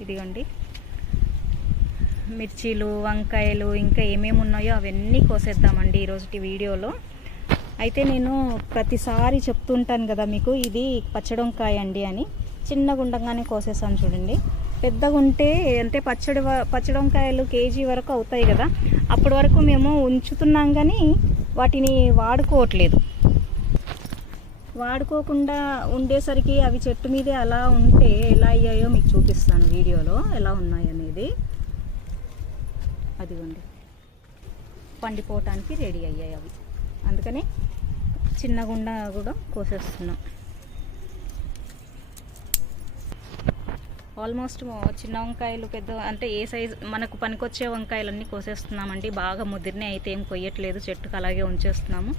ఇదిగోండి. మిర్చీలు వంకాయలు ఇంకా ఏమేమి ఉన్నాయో అవన్నీ కోసేద్దామండి ఈరోజు వీడియోలో. అయితే నేను ప్రతిసారి చెప్తుంటాను కదా మీకు ఇది పచ్చడి వంకాయ అండి అని. చిన్నగా ఉండగానే కోసేసాను చూడండి. పెద్దగా ఉంటే అంటే పచ్చడి వ- పచ్చడి వంకాయలు కేజీ వరకు అవుతాయి కదా. అప్పటి వరకు మేము ఉంచుతున్నాం కానీ వాటిని వాడుకోవట్లేదు. వాడుకోకుండా ఉండేసరికి అవి చెట్టు మీదే అలా ఉంటే ఎలా అయ్యాయో మీకు చూపిస్తాను వీడియోలో. ఎలా ఉన్నాయనేది అదిగోండి. పండిపోవటానికి రెడీ అయ్యాయి అవి. అందుకని చిన్న గుండ కూడా కోసేస్తున్నాం. ఆల్మోస్ట్ చిన్న వంకాయలు పెద్ద అంటే ఏ సైజ్ మనకు పనికొచ్చే వంకాయలన్నీ కోసేస్తున్నామండి. బాగా ముదిరినే అయితే ఏం కొయ్యట్లేదు. చెట్టుకు అలాగే ఉంచేస్తున్నాము.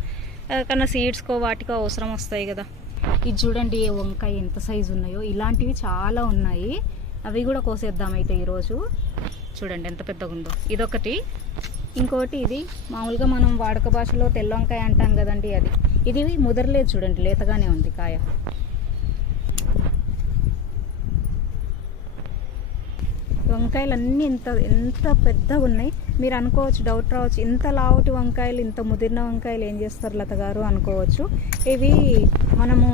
కన్నా సీడ్స్కో వాటికో అవసరం వస్తాయి కదా. ఇది చూడండి వంకాయ ఎంత సైజు ఉన్నాయో. ఇలాంటివి చాలా ఉన్నాయి. అవి కూడా కోసేద్దాం అయితే ఈరోజు. చూడండి ఎంత పెద్దగా ఉందో. ఇదొకటి. ఇంకోటి ఇది. మామూలుగా మనం వాడుక భాషలో తెల్ల వంకాయ అంటాం కదండి అది. ఇది ముదరలేదు చూడండి లేతగానే ఉంది కాయ. వంకాయలు అన్నీ ఎంత ఎంత పెద్దగా ఉన్నాయి. మీరు అనుకోవచ్చు డౌట్ రావచ్చు. ఇంత లావుటి వంకాయలు ఇంత ముదిరిన వంకాయలు ఏం చేస్తారు లత గారు అనుకోవచ్చు. ఇవి మనము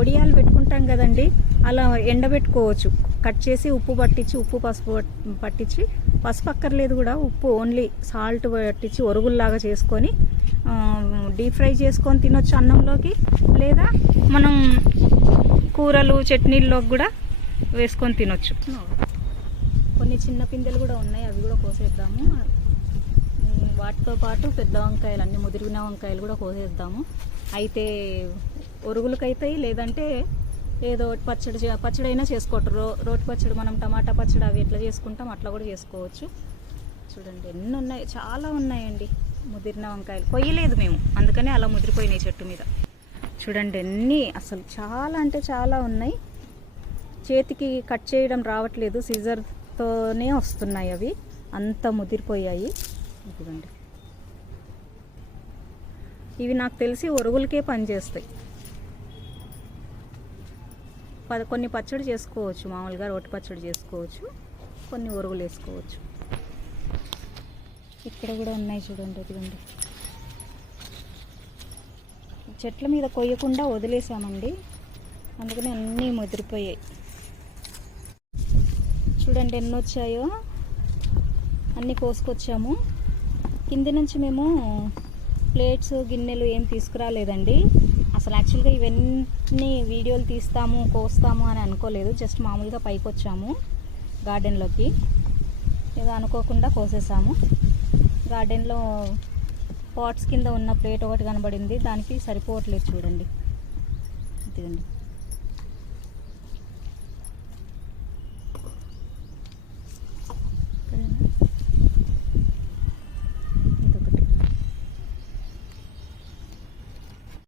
ఒడియాలు పెట్టుకుంటాం కదండి. అలా ఎండబెట్టుకోవచ్చు. కట్ చేసి ఉప్పు పట్టించి ఉప్పు పసుపు పట్టించి పసుపు అక్కర్లేదు కూడా. ఉప్పు ఓన్లీ సాల్ట్ పట్టించి ఒరుగుల్లాగా చేసుకొని డీప్ ఫ్రై చేసుకొని తినొచ్చు అన్నంలోకి. లేదా మనం కూరలు చట్నీల్లోకి కూడా వేసుకొని తినొచ్చు. కొన్ని చిన్న పిందెలు కూడా ఉన్నాయి అవి కూడా కోసేద్దాము. వాటితో పాటు పెద్ద వంకాయలు అన్ని ముదిరిన వంకాయలు కూడా కోసేద్దాము. అయితే ఒరుగులకైతాయి లేదంటే ఏదో పచ్చడి చే- పచ్చడి అయినా చేసుకోవట్టు రో రోటి పచ్చడి మనం టమాటా పచ్చడి అవి ఎట్లా చేసుకుంటాం అట్లా కూడా చేసుకోవచ్చు. చూడండి ఎన్ని ఉన్నాయి? చాలా ఉన్నాయండి ముదిరిన వంకాయలు. కొయ్యలేదు మేము అందుకనే అలా ముదిరిపోయినాయి చెట్టు మీద. చూడండి ఎన్ని అసలు చాలా అంటే చాలా ఉన్నాయి. చేతికి కట్ చేయడం రావట్లేదు సీజర్ తోనే వస్తున్నాయి అవి. అంత ముదిరిపోయాయి. ఇదిగోండి. ఇవి నాకు తెలిసి ఒరుగులకే పనిచేస్తాయి. పద కొన్ని పచ్చడి చేసుకోవచ్చు. మామూలుగా రోటి పచ్చడి చేసుకోవచ్చు. కొన్ని ఒరుగులు వేసుకోవచ్చు. ఇక్కడ కూడా ఉన్నాయి చూడండి ఇదిగోండి. చెట్ల మీద కొయ్యకుండా వదిలేసామండి. అందుకని అన్నీ ముదిరిపోయాయి. చూడండి ఎన్ని వచ్చాయో అన్నీ కోసుకొచ్చాము. కింది నుంచి మేము ప్లేట్స్ గిన్నెలు ఏం తీసుకురాలేదండి. అసలు యాక్చువల్గా ఇవన్నీ వీడియోలు తీస్తాము కోస్తాము అని అనుకోలేదు. జస్ట్ మామూలుగా పైకి వచ్చాము గార్డెన్లోకి. ఏదో అనుకోకుండా కోసేసాము. గార్డెన్లో పాట్స్ కింద ఉన్న ప్లేట్ ఒకటి కనబడింది. దానికి సరిపోవట్లేదు చూడండి. ఇదిగండి.